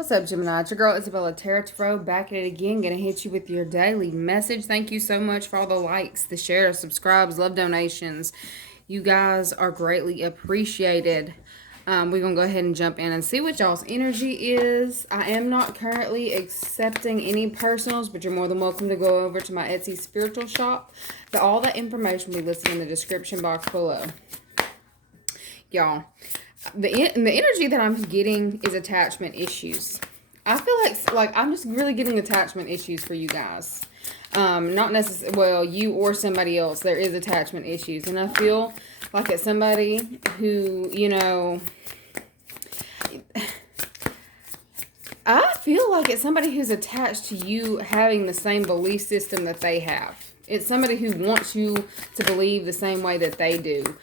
What's up, Gemini? It's your girl, Isabellataratarot, back at it again. Gonna hit you with your daily message. Thank you so much for all the likes, the shares, subscribes, love donations. You guys are greatly appreciated. We're gonna go ahead and jump in and see what y'all's energy is. I am not currently accepting any personals, but you're more than welcome to go over to my Etsy spiritual shop. All that information will be listed in the description box below. Y'all, the energy that I'm getting is attachment issues. I feel like I'm just really getting attachment issues for you guys. Not necessarily, well, you or somebody else, there is attachment issues. And I feel like it's somebody who, I feel like it's somebody who's attached to you having the same belief system that they have. It's somebody who wants you to believe the same way that they do.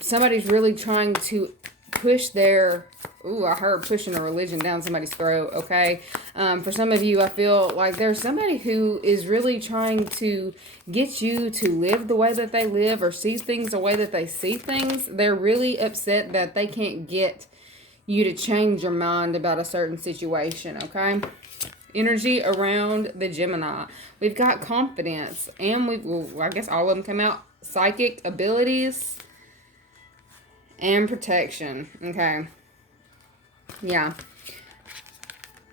Somebody's really trying to push their, I heard pushing a religion down somebody's throat, okay? For some of you, I feel like there's somebody who is really trying to get you to live the way that they live or see things the way that they see things. They're really upset that they can't get you to change your mind about a certain situation, okay? Energy around the Gemini. We've got confidence, and I guess all of them come out. Psychic abilities and protection. Okay. Yeah.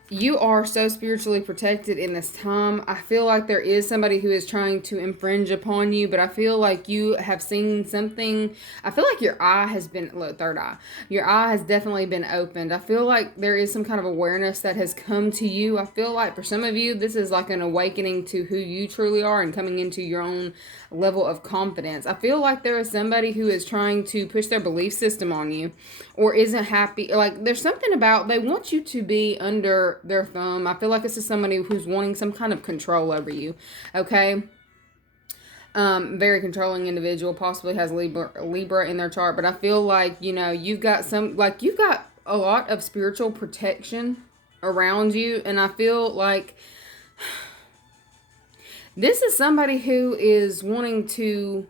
You are so spiritually protected in this time. I feel like there is somebody who is trying to infringe upon you, but I feel like you have seen something. I feel like your eye has been, look, third eye. Your eye has definitely been opened. I feel like there is some kind of awareness that has come to you. I feel like for some of you, this is like an awakening to who you truly are and coming into your own level of confidence. I feel like there is somebody who is trying to push their belief system on you or isn't happy. Like there's something about, they want you to be under their thumb. I feel like this is somebody who's wanting some kind of control over you. Okay. Very controlling individual, possibly has Libra in their chart, but I feel like, you've got a lot of spiritual protection around you. And I feel like this is somebody who is wanting to,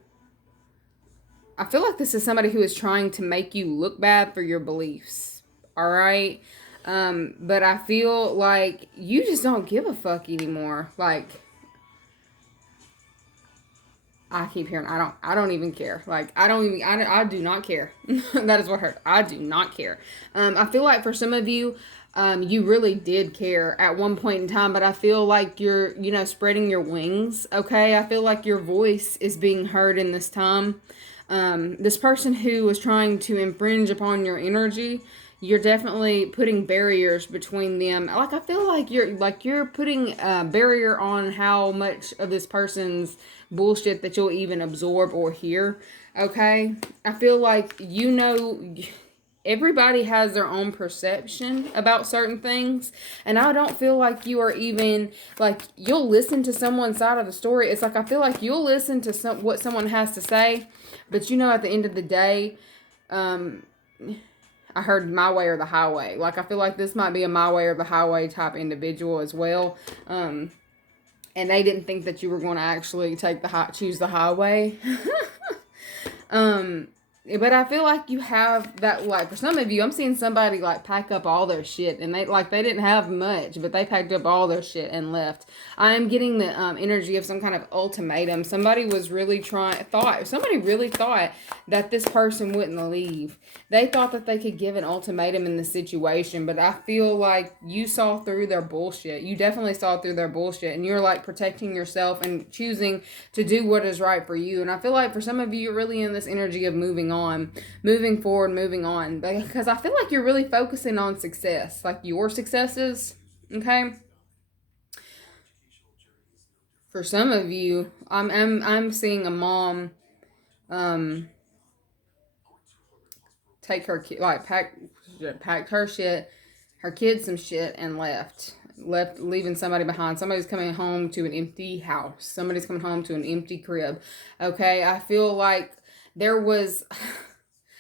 I feel like this is somebody who is trying to make you look bad for your beliefs. All right. But I feel like you just don't give a fuck anymore. Like, I keep hearing, I don't even care. Like, I do not care. That is what hurt. I do not care. I feel like for some of you, you really did care at one point in time, but I feel like you're, spreading your wings. Okay. I feel like your voice is being heard in this time. This person who was trying to infringe upon your energy, you're definitely putting barriers between them. Like, I feel like you're putting a barrier on how much of this person's bullshit that you'll even absorb or hear. Okay? I feel like, everybody has their own perception about certain things. And I don't feel like you are even, like, you'll listen to someone's side of the story. It's like, I feel like you'll listen to what someone has to say. But at the end of the day, I heard my way or the highway. Like, I feel like this might be a my way or the highway type individual as well. And they didn't think that you were going to actually choose the highway. But I feel like you have that, like, for some of you, I'm seeing somebody, like, pack up all their shit. And they didn't have much, but they packed up all their shit and left. I am getting the energy of some kind of ultimatum. Somebody really thought that this person wouldn't leave. They thought that they could give an ultimatum in the situation. But I feel like you saw through their bullshit. You definitely saw through their bullshit. And you're, like, protecting yourself and choosing to do what is right for you. And I feel like for some of you, you're really in this energy of moving forward, moving on, because I feel like you're really focusing on success, like your successes. Okay. For some of you, I'm seeing a mom, take her kid, like packed her shit, her kids some shit, and left, leaving somebody behind. Somebody's coming home to an empty house. Somebody's coming home to an empty crib. Okay. I feel like there was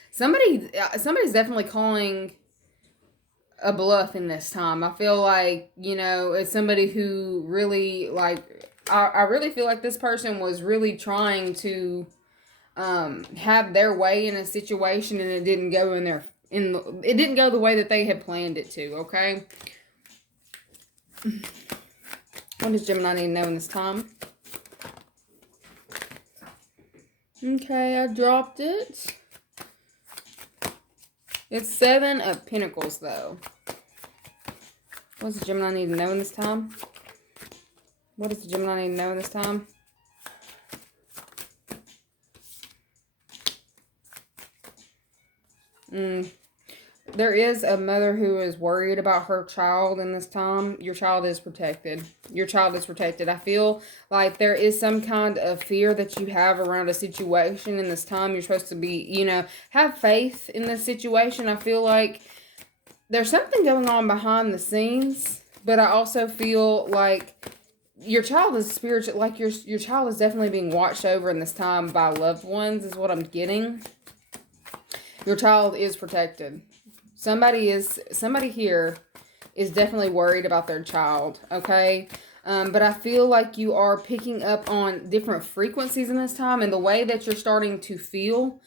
somebody's definitely calling a bluff in this time. I feel like, it's somebody who really, like, I really feel like this person was really trying to have their way in a situation, and it didn't go in their it didn't go the way that they had planned it to, okay? What does Gemini need to know in this time? Okay, I dropped it. It's 7 of Pentacles, though. What does Gemini need to know in this time? What does Gemini need to know in this time? There is a mother who is worried about her child in this time. Your child is protected. Your child is protected. I feel like there is some kind of fear that you have around a situation in this time. You're supposed to be, you know, have faith in this situation. I feel like there's something going on behind the scenes, but I also feel like your child is spiritual. Like your child is definitely being watched over in this time by loved ones is what I'm getting. Your child is protected. Somebody here is definitely worried about their child, okay? But I feel like you are picking up on different frequencies in this time, and the way that you're starting to feel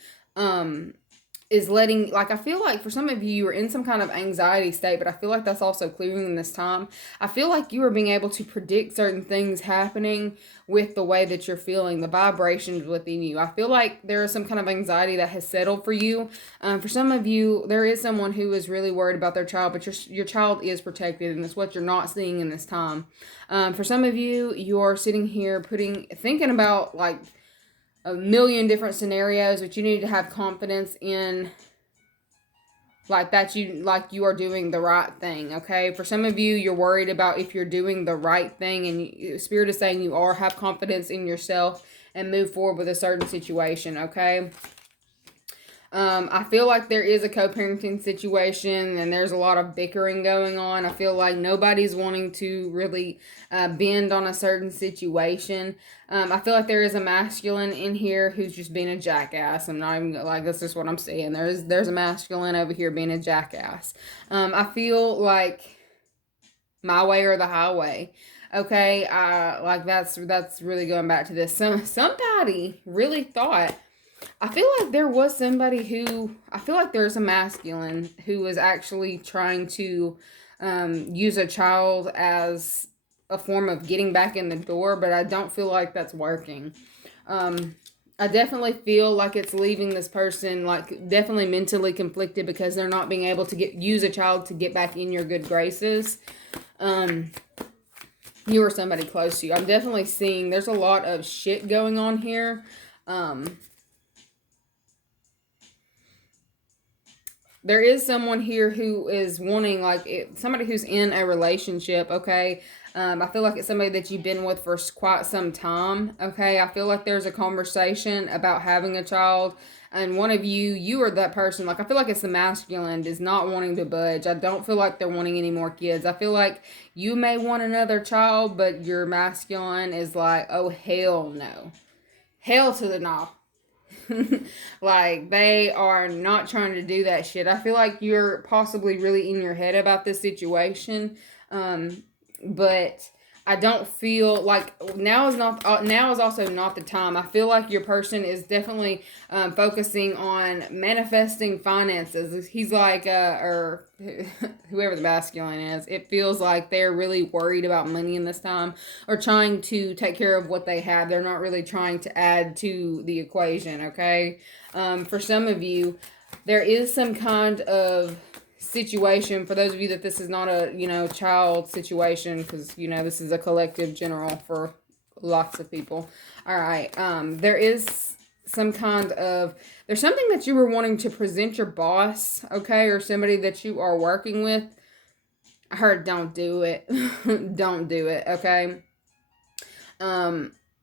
is letting, like, I feel like for some of you, you are in some kind of anxiety state, but I feel like that's also clearing in this time. I feel like you are being able to predict certain things happening with the way that you're feeling, the vibrations within you. I feel like there is some kind of anxiety that has settled for you. For some of you, there is someone who is really worried about their child, but your child is protected, and it's what you're not seeing in this time. For some of you, you are sitting here thinking about, like, a million different scenarios, but you need to have confidence in, like, that you are doing the right thing, okay? For some of you, you're worried about if you're doing the right thing, and Spirit is saying you are. Have confidence in yourself and move forward with a certain situation, okay? I feel like there is a co-parenting situation, and there's a lot of bickering going on. I feel like nobody's wanting to really bend on a certain situation. I feel like there is a masculine in here who's just being a jackass. I'm not even, like, that's just what I'm saying. There's a masculine over here being a jackass. I feel like my way or the highway. Okay, like that's really going back to this. Somebody really thought. I feel like there was somebody who, I feel like there's a masculine who was actually trying to use a child as a form of getting back in the door, but I don't feel like that's working. I definitely feel like it's leaving this person, like, definitely mentally conflicted because they're not being able to use a child to get back in your good graces. You or somebody close to you. I'm definitely seeing there's a lot of shit going on here. There is someone here who is wanting, like, somebody who's in a relationship, okay? I feel like it's somebody that you've been with for quite some time, okay? I feel like there's a conversation about having a child, and one of you are that person. Like, I feel like it's the masculine is not wanting to budge. I don't feel like they're wanting any more kids. I feel like you may want another child, but your masculine is like, oh, hell no. Hell to the no. Like, they are not trying to do that shit. I feel like you're possibly really in your head about this situation, but I don't feel like now is also not the time. I feel like your person is definitely focusing on manifesting finances. He's like, or whoever the masculine is, it feels like they're really worried about money in this time, or trying to take care of what they have. They're not really trying to add to the equation, okay? For some of you, there is some kind of situation, for those of you that this is not a child situation, because this is a collective general for lots of people. All right, there is some kind of, there's something that you were wanting to present your boss, okay, or somebody that you are working with. I heard don't do it. Don't do it, okay?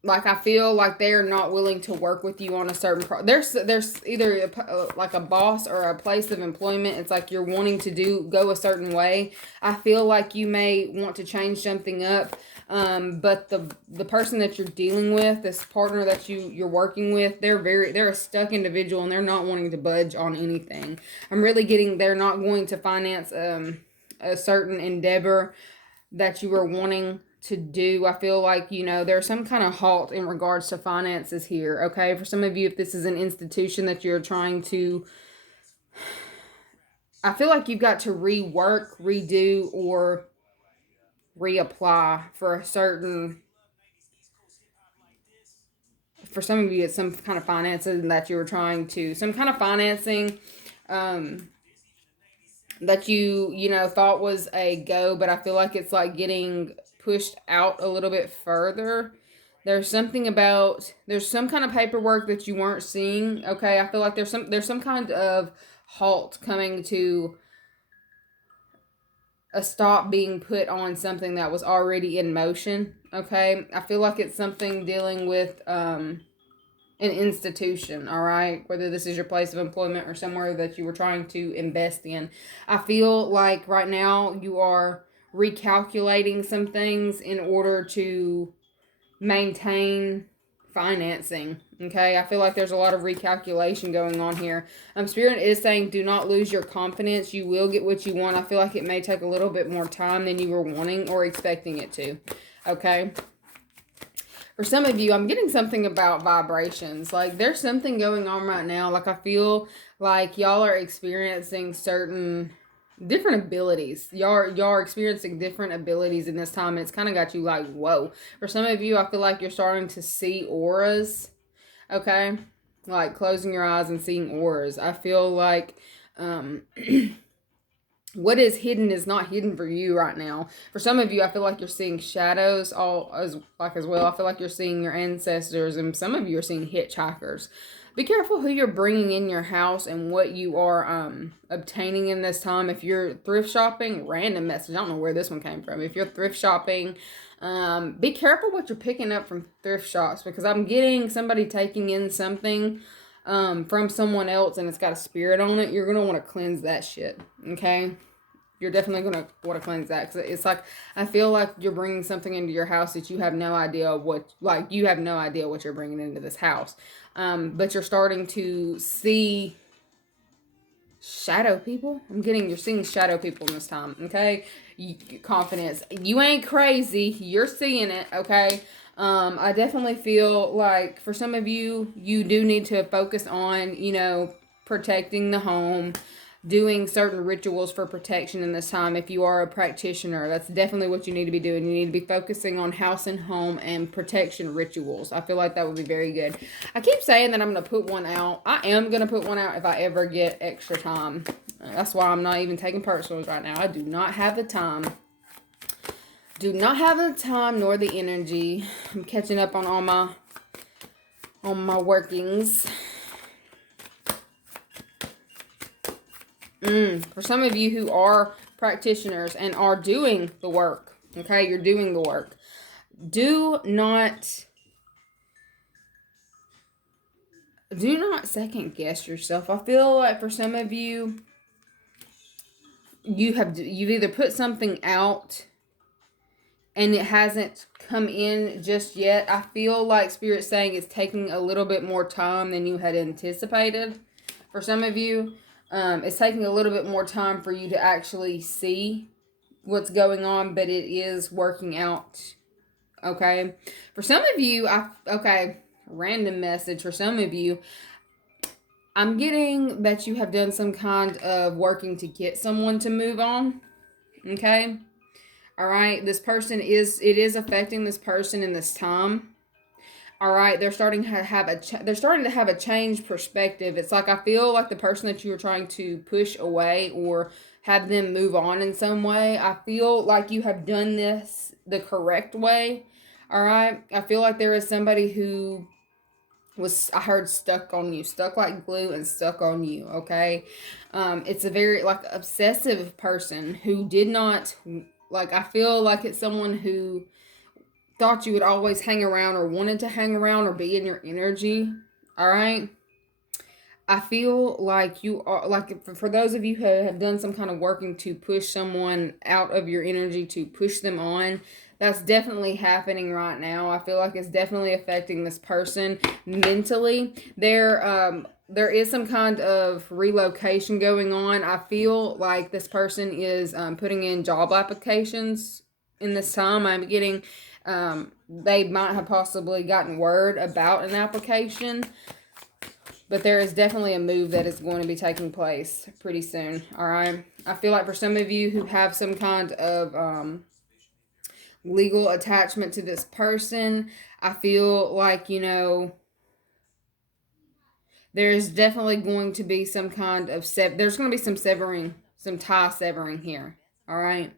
Like, I feel like they're not willing to work with you on a certain there's either like a boss or a place of employment. It's like you're wanting to go a certain way. I feel like you may want to change something up, but the person that you're dealing with, this partner that you're working with, they're a stuck individual, and they're not wanting to budge on anything. I'm really getting they're not going to finance a certain endeavor that you are wanting to do. I feel like, there's some kind of halt in regards to finances here, okay? For some of you, if this is an institution that you're trying to I feel like you've got to rework, redo, or reapply for a certain, for some of you, it's some kind of financing that you were trying to, some kind of financing um, that you know, thought was a go, but I feel like it's like getting pushed out a little bit further. There's something about, there's some kind of paperwork that you weren't seeing. Okay, I feel like there's some kind of halt coming to a stop being put on something that was already in motion. Okay, I feel like it's something dealing with an institution, all right, whether this is your place of employment or somewhere that you were trying to invest in. I feel like right now you are recalculating some things in order to maintain financing. Okay, I feel like there's a lot of recalculation going on here. Spirit is saying do not lose your confidence. You will get what you want. I feel like it may take a little bit more time than you were wanting or expecting it to. Okay, for some of you, I'm getting something about vibrations. Like there's something going on right now. Like I feel like y'all are experiencing certain different abilities. Y'all are experiencing different abilities in this time. And it's kind of got you like, whoa. For some of you, I feel like you're starting to see auras. Okay, like closing your eyes and seeing auras. I feel like what is hidden is not hidden for you right now. For some of you, I feel like you're seeing shadows as well. I feel like you're seeing your ancestors, and some of you are seeing hitchhikers. Be careful who you're bringing in your house and what you are obtaining in this time. If you're thrift shopping, random message. I don't know where this one came from. If you're thrift shopping, be careful what you're picking up from thrift shops, because I'm getting somebody taking in something from someone else and it's got a spirit on it. You're going to want to cleanse that shit, okay? You're definitely going to want to cleanse that, because it's like, I feel like you're bringing something into your house that you have no idea what, like, you have no idea what you're bringing into this house. But you're starting to see shadow people. You're seeing shadow people in this time, okay? Confidence. You ain't crazy. You're seeing it, okay? I definitely feel like for some of you, you do need to focus on, you know, protecting the home, doing certain rituals for protection in this time. If you are a practitioner, that's definitely what you need to be doing. You need to be focusing on house and home and protection rituals. I feel like that would be very good. I keep saying that I'm going to put one out. I am going to put one out if I ever get extra time. That's why I'm not even taking personals right now. I do not have the time. Do not have the time nor the energy. I'm catching up on all my workings. For some of you who are practitioners and are doing the work, okay, you're doing the work. Do not second guess yourself. I feel like for some of you, you've either put something out and it hasn't come in just yet. I feel like Spirit's saying it's taking a little bit more time than you had anticipated. For some of you, it's taking a little bit more time for you to actually see what's going on, but it is working out, okay? For some of you, random message for some of you, I'm getting that you have done some kind of working to get someone to move on, okay? All right, it is affecting this person in this time. All right, they're starting to have a changed perspective. It's like I feel like the person that you were trying to push away or have them move on in some way, I feel like you have done this the correct way. All right, I feel like there is somebody who was, I heard, stuck on you, stuck like glue and stuck on you, okay? It's a very, like, obsessive person who did not, like, I feel like it's someone who thought you would always hang around or wanted to hang around or be in your energy, all right? I feel like you are, like, for those of you who have done some kind of working to push someone out of your energy, to push them on, that's definitely happening right now. I feel like it's definitely affecting this person mentally. There is some kind of relocation going on. I feel like this person is putting in job applications in this time. I'm getting, they might have possibly gotten word about an application. But there is definitely a move that is going to be taking place pretty soon, all right? I feel like for some of you who have some kind of legal attachment to this person, I feel like, you know, there's definitely going to be some kind of there's going to be some severing, some tie severing here, all right?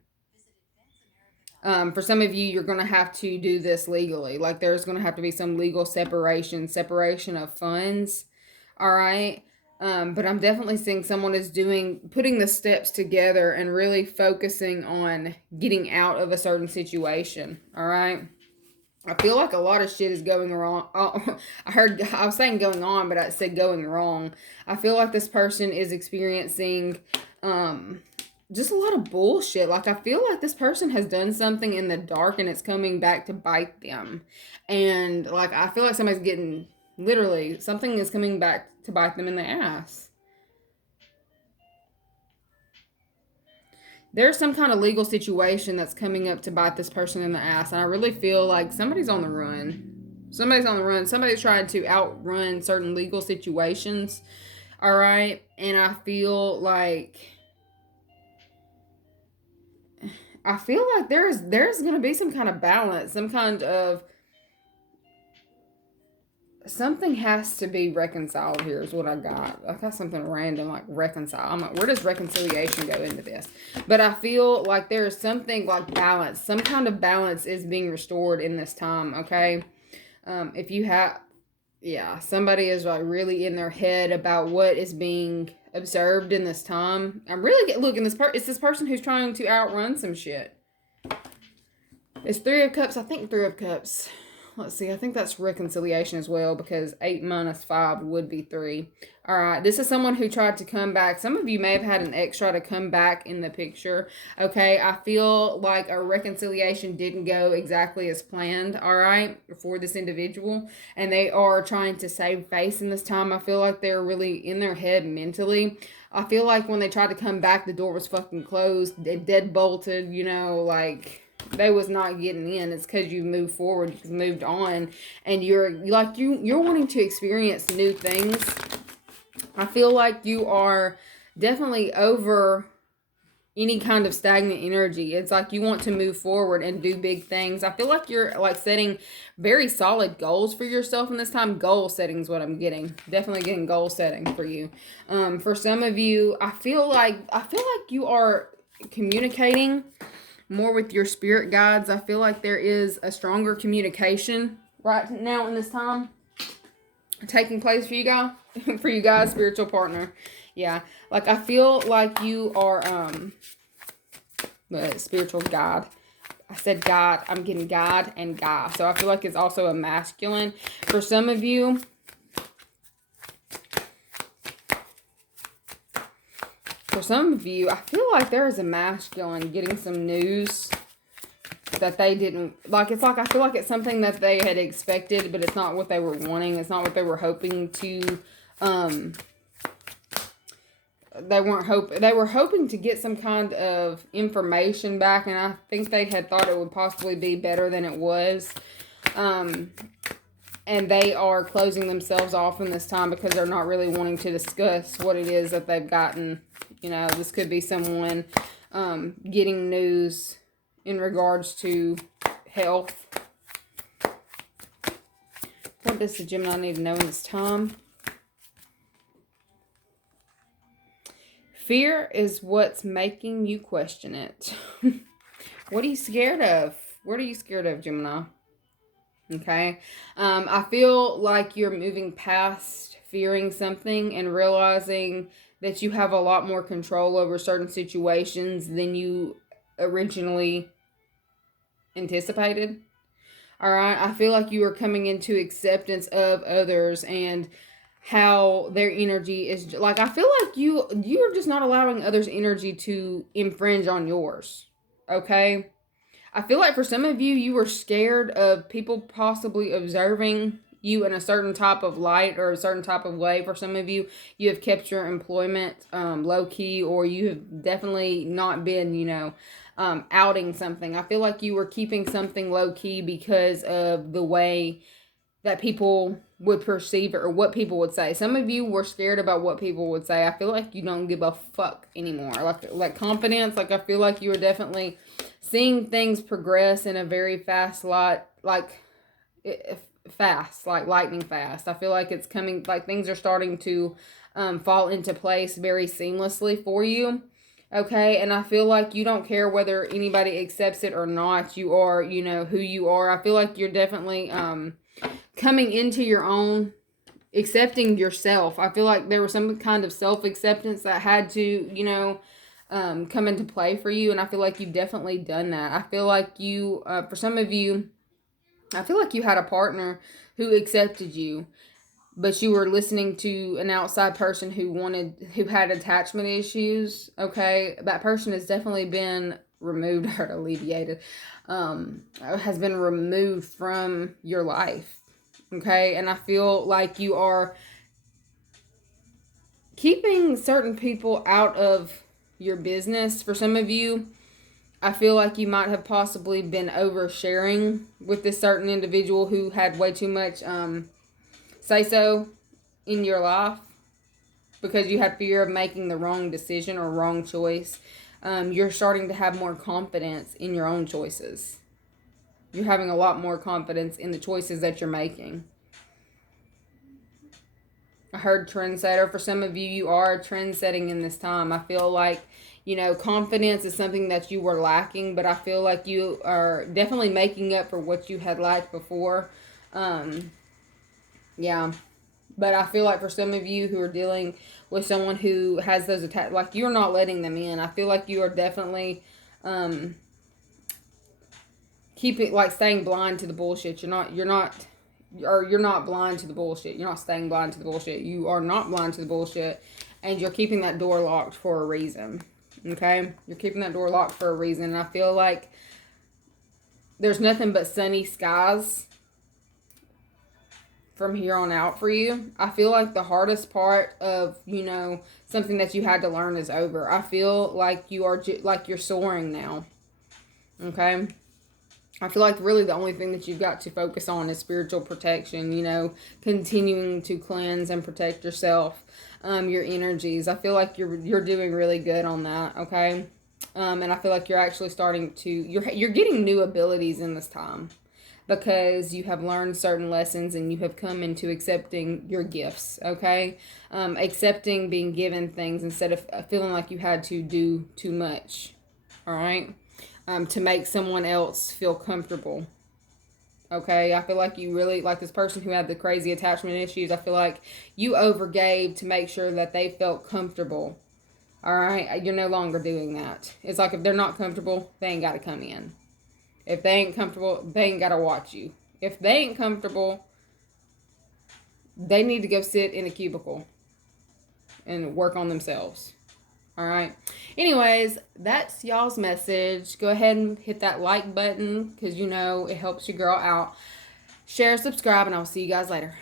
For some of you, you're going to have to do this legally. Like, there's going to have to be some legal separation of funds, all right? But I'm definitely seeing someone is putting the steps together and really focusing on getting out of a certain situation, all right? I feel like a lot of shit is going wrong. Oh, I was saying going on, but I said going wrong. I feel like this person is experiencing just a lot of bullshit. Like, I feel like this person has done something in the dark and it's coming back to bite them. And, like, I feel like somebody's getting, literally, something is coming back to bite them in the ass. There's some kind of legal situation that's coming up to bite this person in the ass. And I really feel like somebody's on the run. Somebody's on the run. Somebody's trying to outrun certain legal situations. All right. And I feel like there's going to be some kind of balance. Some kind of something has to be reconciled here is what I got. I got something random like reconcile. I'm like, where does reconciliation go into this? But I feel like there is something like balance. Some kind of balance is being restored in this time, okay? If you have, yeah, somebody is like really in their head about what is being observed in this time. I'm really looking, it's this person who's trying to outrun some shit. It's Three of Cups. I think Three of Cups. Let's see, I think that's reconciliation as well, because 8 minus 5 would be 3. All right, this is someone who tried to come back. Some of you may have had an ex try to come back in the picture. Okay, I feel like a reconciliation didn't go exactly as planned, all right, for this individual. And they are trying to save face in this time. I feel like they're really in their head mentally. I feel like when they tried to come back, the door was fucking closed, dead bolted, you know, like they was not getting in. It's because you moved forward, you've moved on, and you're wanting to experience new things. I feel like you are definitely over any kind of stagnant energy. It's like you want to move forward and do big things. I feel like you're like setting very solid goals for yourself in this time. Goal setting is what I'm getting. Definitely getting goal setting for you. For some of you, I feel like you are communicating more with your spirit guides. I feel like there is a stronger communication right now in this time taking place for you guys. For you guys, spiritual partner. Yeah, like I feel like you are spiritual guide. I said God. I'm getting God and guy. So I feel like it's also a masculine. For some of you, I feel like there is a masculine getting some news that they didn't, like, it's like, I feel like it's something that they had expected, but it's not what they were wanting. It's not what they were hoping to, they were hoping to get some kind of information back, and I think they had thought it would possibly be better than it was. And they are closing themselves off in this time because they're not really wanting to discuss what it is that they've gotten. You know, this could be someone getting news in regards to health. What does the Gemini need to know in this time? Fear is what's making you question it. What are you scared of? What are you scared of, Gemini? Okay. I feel like you're moving past fearing something and realizing that you have a lot more control over certain situations than you originally anticipated. All right. I feel like you are coming into acceptance of others and how their energy is. Like, I feel like you're just not allowing others' energy to infringe on yours. Okay. I feel like for some of you, you were scared of people possibly observing you in a certain type of light or a certain type of way. For some of you, you have kept your employment low key, or you have definitely not been, outing something. I feel like you were keeping something low key because of the way that people would perceive it or what people would say. Some of you were scared about what people would say. I feel like you don't give a fuck anymore. Like confidence, like I feel like you are definitely seeing things progress in a very fast light, fast, like lightning fast. I feel like it's coming, like things are starting to fall into place very seamlessly for you. Okay, and I feel like you don't care whether anybody accepts it or not. You are, you know, who you are. I feel like you're definitely coming into your own, accepting yourself. I feel like there was some kind of self-acceptance that had to, you know, come into play for you, and I feel like you've definitely done that. I feel like you, for some of you, I feel like you had a partner who accepted you, but you were listening to an outside person who had attachment issues. Okay, that person has definitely been removed or alleviated, has been removed from your life. Okay, and I feel like you are keeping certain people out of your business. For some of you, I feel like you might have possibly been oversharing with this certain individual who had way too much say-so in your life because you had fear of making the wrong decision or wrong choice. You're starting to have more confidence in your own choices. You're having a lot more confidence in the choices that you're making. I heard trendsetter. For some of you, you are trend-setting in this time. I feel like, you know, confidence is something that you were lacking, but I feel like you are definitely making up for what you had lacked before. Yeah. But I feel like for some of you who are dealing with someone who has those attacks, like you're not letting them in. I feel like you are definitely staying blind to the bullshit. You're not blind to the bullshit. You're not staying blind to the bullshit. You are not blind to the bullshit, and you're keeping that door locked for a reason. Okay? You're keeping that door locked for a reason. And I feel like there's nothing but sunny skies from here on out for you. I feel like the hardest part of, you know, something that you had to learn is over. I feel like you are like you're soaring now. Okay? I feel like really the only thing that you've got to focus on is spiritual protection, you know, continuing to cleanse and protect yourself, your energies. I feel like you're doing really good on that, okay? And I feel like you're actually starting to, you're getting new abilities in this time because you have learned certain lessons and you have come into accepting your gifts, okay? Accepting being given things instead of feeling like you had to do too much, all right? To make someone else feel comfortable. Okay, I feel like you really, like this person who had the crazy attachment issues, I feel like you overgave to make sure that they felt comfortable. Alright, you're no longer doing that. It's like if they're not comfortable, they ain't got to come in. If they ain't comfortable, they ain't got to watch you. If they ain't comfortable, they need to go sit in a cubicle and work on themselves. All right. Anyways, that's y'all's message. Go ahead and hit that like button because, you know, it helps your girl out. Share, subscribe, and I'll see you guys later.